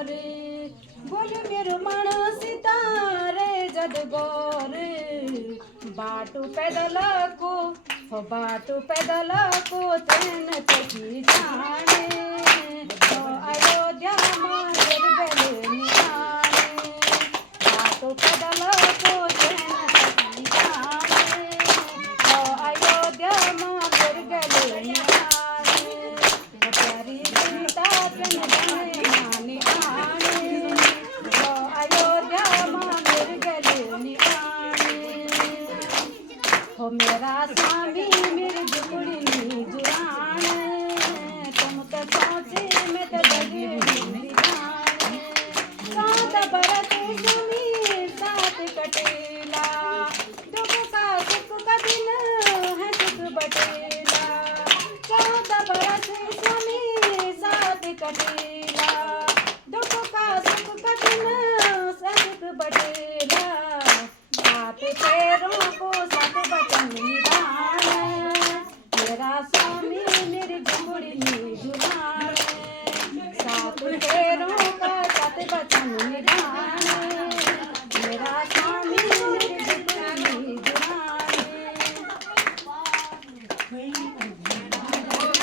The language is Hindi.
गौर बोल मेरो मन सितारे जद गौर बाटो पैदलको हो बाटो पैदलको ट्रेन तकी जाने अयोध्यामा गले निहाने बाटो पैदलको ट्रेन तकी जाने अयोध्यामा गले निहाने प्यारी सीता ट्रेन जाने माने आने अयोध्यामा गले निहाने हो मेरा स्वामी मेरी झुकड़ी नी जुरान तुम तो सोचे मैं तो जगी जान सात बरस स्वामी साथ कटेला दुख का सुख का दिन है सुख बटेला सात बरस स्वामी साथ कटेला दुख का सुख का दिन है सुख बटेला सात पैरों को सात बचन निधान मेरा स्वामी मेरी झुकड़ी नी जुलान सात पैरों का सात बचन निधान मेरा स्वामी